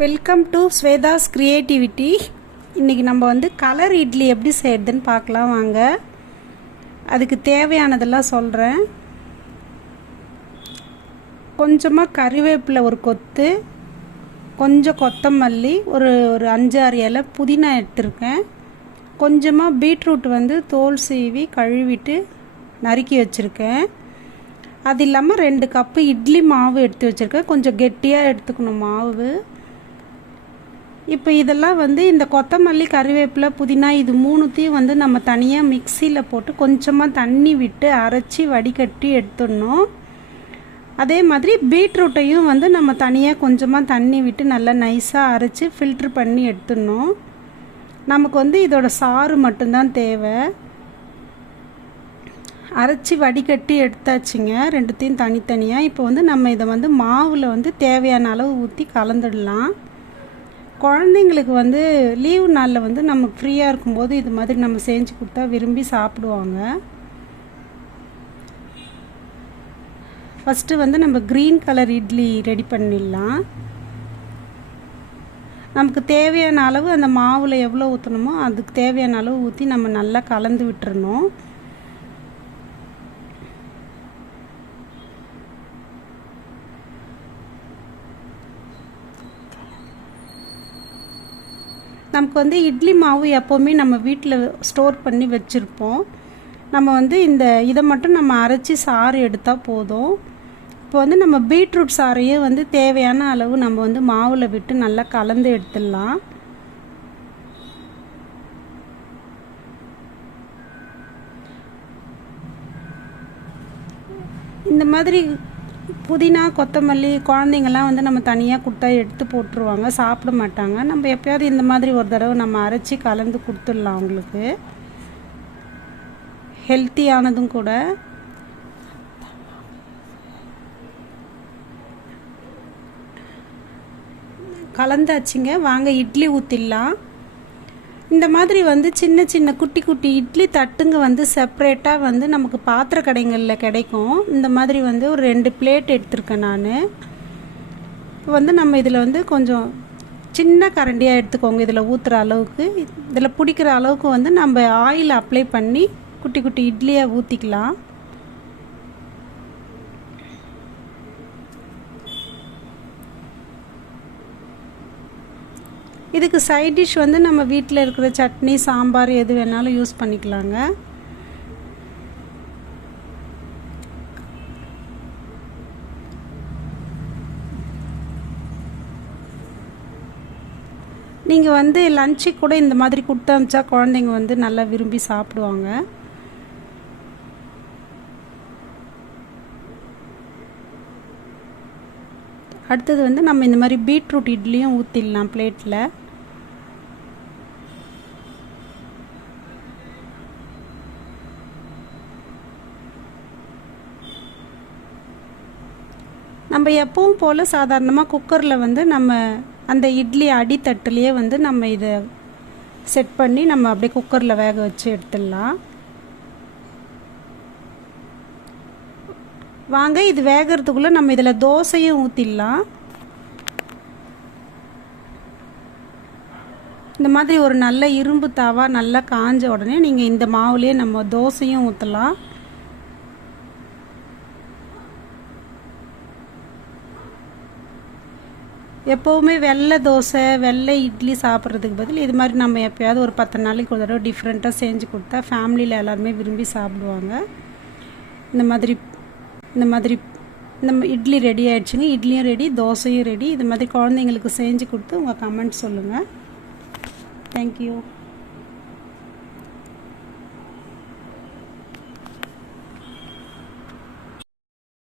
Welcome to Swetha's creativity. இன்றைக்கி நம்ம வந்து கலர் இட்லி எப்படி செய்கிறதுன்னு பார்க்கலாம் வாங்க. அதுக்கு தேவையானதெல்லாம் சொல்கிறேன். கொஞ்சமாக கறிவேப்பிலை ஒரு கொத்து, கொஞ்சம் கொத்தமல்லி, ஒரு 5-6 இலை புதினா எடுத்துருக்கேன். கொஞ்சமாக பீட்ரூட் வந்து தோல் சீவி கழுவிட்டு நறுக்கி வச்சுருக்கேன். அது இல்லாமல் 2 கப்பு இட்லி மாவு எடுத்து வச்சுருக்கேன். கொஞ்சம் கெட்டியாக எடுத்துக்கணும் மாவு. இப்போ இதெல்லாம் வந்து இந்த கொத்தமல்லி, கறிவேப்பிலை, புதினா இது மூணுத்தையும் வந்து நம்ம தனியாக மிக்சியில் போட்டு கொஞ்சமாக தண்ணி விட்டு அரைச்சி வடிகட்டி எடுத்துடணும். அதே மாதிரி பீட்ரூட்டையும் வந்து நம்ம தனியாக கொஞ்சமாக தண்ணி விட்டு நல்லா நைஸாக அரைச்சி ஃபில்ட்ரு பண்ணி எடுத்துடணும். நமக்கு வந்து இதோட சாறு மட்டும்தான் தேவை. அரைச்சி வடிகட்டி எடுத்தாச்சுங்க, ரெண்டுத்தையும் தனித்தனியாக. இப்போ வந்து நம்ம இதை வந்து மாவில் வந்து தேவையான அளவு ஊற்றி கலந்துடலாம். குழந்தைங்களுக்கு வந்து லீவு நாளில் வந்து நமக்கு ஃப்ரீயாக இருக்கும்போது இது மாதிரி நம்ம செஞ்சு கொடுத்தா விரும்பி சாப்பிடுவாங்க. ஃபஸ்ட்டு வந்து நம்ம க்ரீன் கலர் இட்லி ரெடி பண்ணிடலாம். நமக்கு தேவையான அளவு அந்த மாவில் எவ்வளோ ஊற்றணுமோ அதுக்கு தேவையான அளவு ஊற்றி நம்ம நல்லா கலந்து விட்டுறணும். நமக்கு வந்து இட்லி மாவு எப்போவுமே நம்ம வீட்டில் ஸ்டோர் பண்ணி வச்சுருப்போம். நம்ம வந்து இதை மட்டும் நம்ம அரைச்சி சாறு எடுத்தால் போதும். இப்போ வந்து நம்ம பீட்ரூட் சாறையே வந்து தேவையான அளவு நம்ம வந்து மாவில் விட்டு நல்லா கலந்து எடுத்துடலாம். இந்த மாதிரி புதினா, கொத்தமல்லி குழந்தைங்கள்லாம் வந்து நம்ம தனியாக கொடுத்தா எடுத்து போட்டுருவாங்க, சாப்பிட மாட்டாங்க. நம்ம எப்போயாவது இந்த மாதிரி ஒரு தடவை நம்ம அரைச்சி கலந்து கொடுத்துடலாம். அவங்களுக்கு ஹெல்த்தியானதும் கூட. கலந்தாச்சுங்க, வாங்க இட்லி ஊற்றிடலாம். இந்த மாதிரி வந்து சின்ன சின்ன குட்டி குட்டி இட்லி தட்டுங்க வந்து செப்ரேட்டாக வந்து நமக்கு பாத்திர கடைகளில் கிடைக்கும். இந்த மாதிரி வந்து ஒரு 2 பிளேட் எடுத்திருக்கேன் நான். இப்போ வந்து நம்ம இதில் வந்து கொஞ்சம் சின்ன கரண்டியாக எடுத்துக்கோங்க. இதில் ஊற்றுற அளவுக்கு, இதில் பிடிக்கிற அளவுக்கு வந்து நம்ம ஆயில் அப்ளை பண்ணி குட்டி குட்டி இட்லியாக ஊற்றிக்கலாம். இதுக்கு சைட் டிஷ் வந்து நம்ம வீட்டில் இருக்கிற சட்னி, சாம்பார் எது வேணாலும் யூஸ் பண்ணிக்கலாங்க. நீங்கள் வந்து லஞ்சுக்கு கூட இந்த மாதிரி கொடுத்து அனுப்பிச்சா குழந்தைங்க வந்து நல்லா விரும்பி சாப்பிடுவாங்க. அடுத்தது வந்து நம்ம இந்த மாதிரி பீட்ரூட் இட்லியும் ஊற்றிடலாம் பிளேட்டில். நம்ம எப்பவும் போல் சாதாரணமாக குக்கரில் வந்து நம்ம அந்த இட்லி அடித்தட்டுலேயே வந்து நம்ம இதை செட் பண்ணி நம்ம அப்படியே குக்கரில் வேக வச்சு எடுத்துடலாம். வாங்க, இது வேகிறதுக்குள்ளே நம்ம இதில் தோசையும் ஊற்றிடலாம். இந்த மாதிரி ஒரு நல்ல இரும்பு தாவா நல்லா காஞ்ச உடனே நீங்கள் இந்த மாவுலேயே நம்ம தோசையும் ஊற்றலாம். எப்போவுமே வெள்ளை தோசை, வெள்ளை இட்லி சாப்பிட்றதுக்கு பதில் இது மாதிரி நம்ம எப்போயாவது ஒரு 10 நாளைக்கு ஒரு தடவை டிஃப்ரெண்ட்டாக செஞ்சு கொடுத்தா ஃபேமிலியில் எல்லாருமே விரும்பி சாப்பிடுவாங்க. இந்த மாதிரி இட்லி ரெடி ஆகிடுச்சுங்க. இட்லியும் ரெடி, தோசையும் ரெடி. இது மாதிரி குழந்தைங்களுக்கு செஞ்சு கொடுத்து உங்கள் கமெண்ட் சொல்லுங்கள். தேங்க்யூ.